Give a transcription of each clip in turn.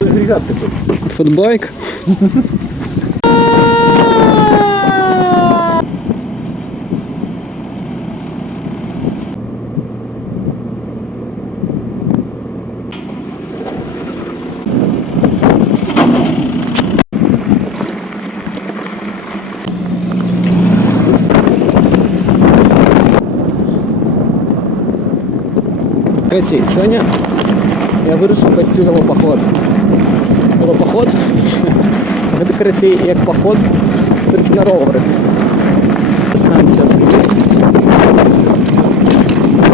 Агрегат такой. Футбайк. Сьогодні я вирішив вести велопоход. Велопоход – це, короче, як поход, тільки на ровери. Станція Прип'ять.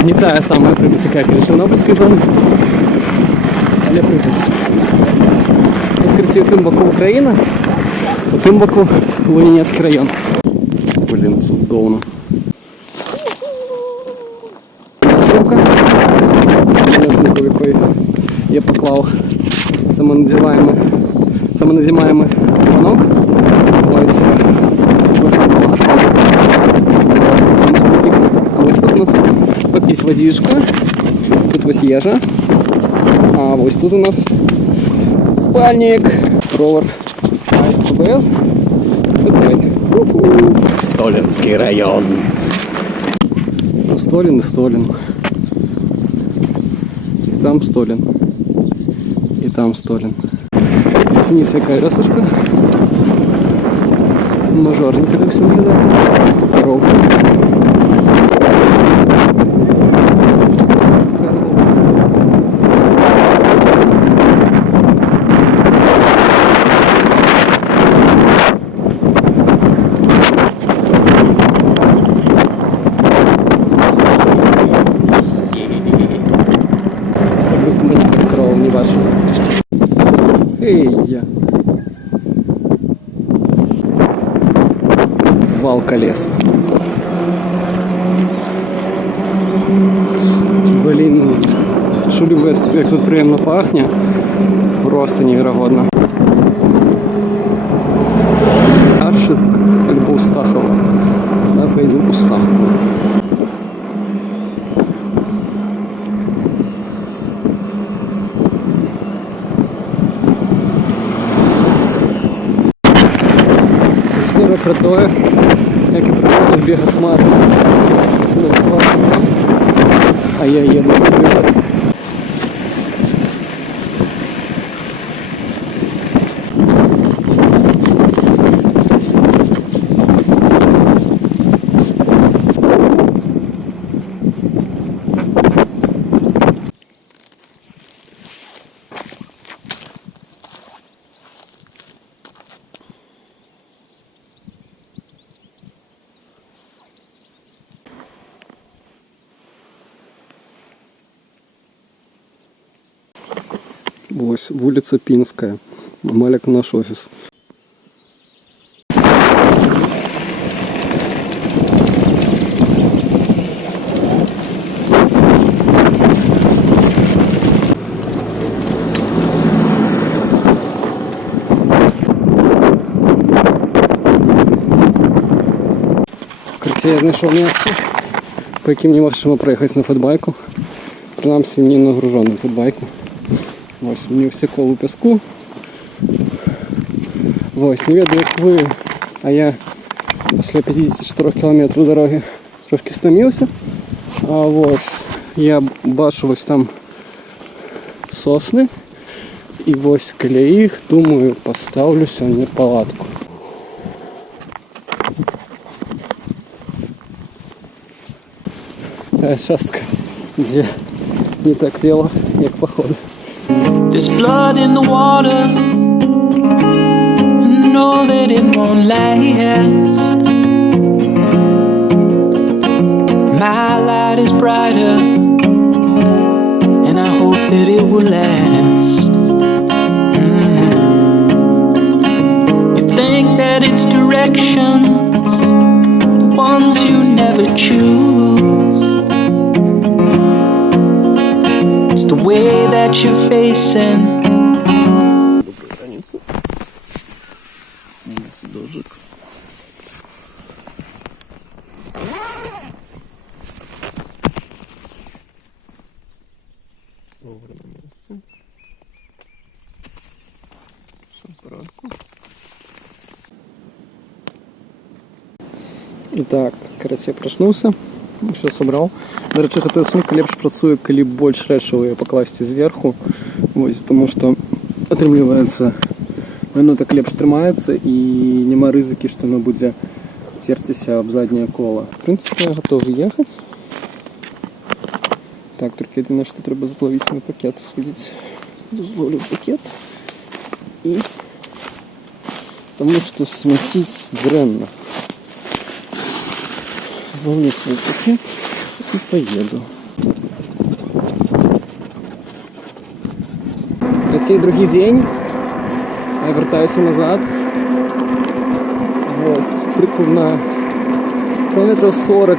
Не та самая Прип'ять, як і Чорнобильської зони, але Прип'ять. Ось, короче, у тим боку Україна, у тим боку Волинецький район. Блін, судовно. Сумка, в якої я поклав самонадзімаємий манок. Ось палатка. А ось тут у нас попить водичка, тут ось їжа, а ось тут у нас спальник, ровер, Аист ФБС, футбайк. Столинский район. Столин и Столин. И там Столин. И там Столин. Зацените колесушка. Мажорненько так все выглядит. Коробка. Не вашу. Эй, я. Вал колес. Блин, шулю, як тут приємно пахне. Просто невероятно. Аршиц, альбо Устахова. Да, поедем Устахова. Про те, як і приходить збіг хмар. А я їду. Ось вулиця Пінська, Малик наш офіс. Короче, я знайшов місце, по яким не можемо проїхати на футбайку. Принаймні не нагруженому футбайку. Ось мені все коло піску. Ось, не веду як ви, а я після 54 км дороги трошки стомився. А ось я бачу ось там сосни. І ось біля їх, думаю, поставлю сьогодні палатку. Та частка, де не так вело, як походу. There's blood in the water, I know that it won't last. My light is brighter, and I hope that it will last. You think that it's directions, the ones you never choose. It's the way that you're facing. Добрая граница. Дожик. Вовремя место. Итак, короче, я прачнуўся, все собрал. До речі, гэтая сумка лепш працуе, калі больш рэчаў яе пакласці зверху. Вось, тому што атрымліваецца, яно так лепш трымаецца і няма рызыкі, што яно будзе церціся аб задняе кола. В прынцыпе, я гатовы ехаць. Так, толькі адзінае, што трэба зловіць мой пакет, схадзіць, зловлю пакет. І таму што смяціць дрэнна. Зловлю свой пакет и поеду. Цей другий день. Я вертаюся назад. Ось, прикладно километров 40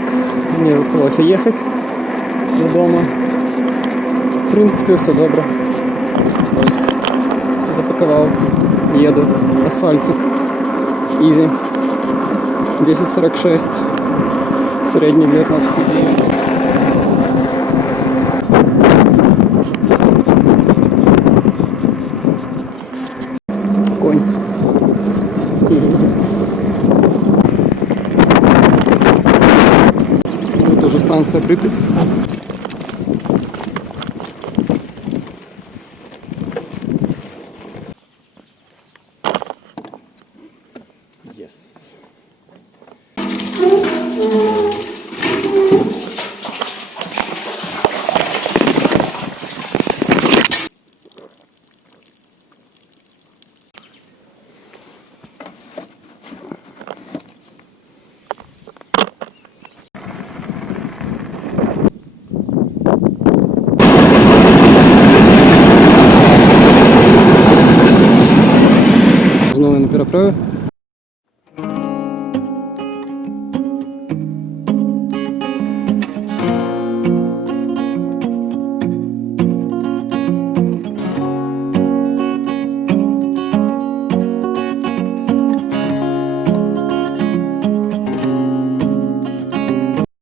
мне заставалося ехать додому. В принципе, все добре. Ось, запаковал, еду. Асфальтик. Изи. 10:46. Средний 19,9. Конь. Это уже станция Припять. Yes. Знову на переправі.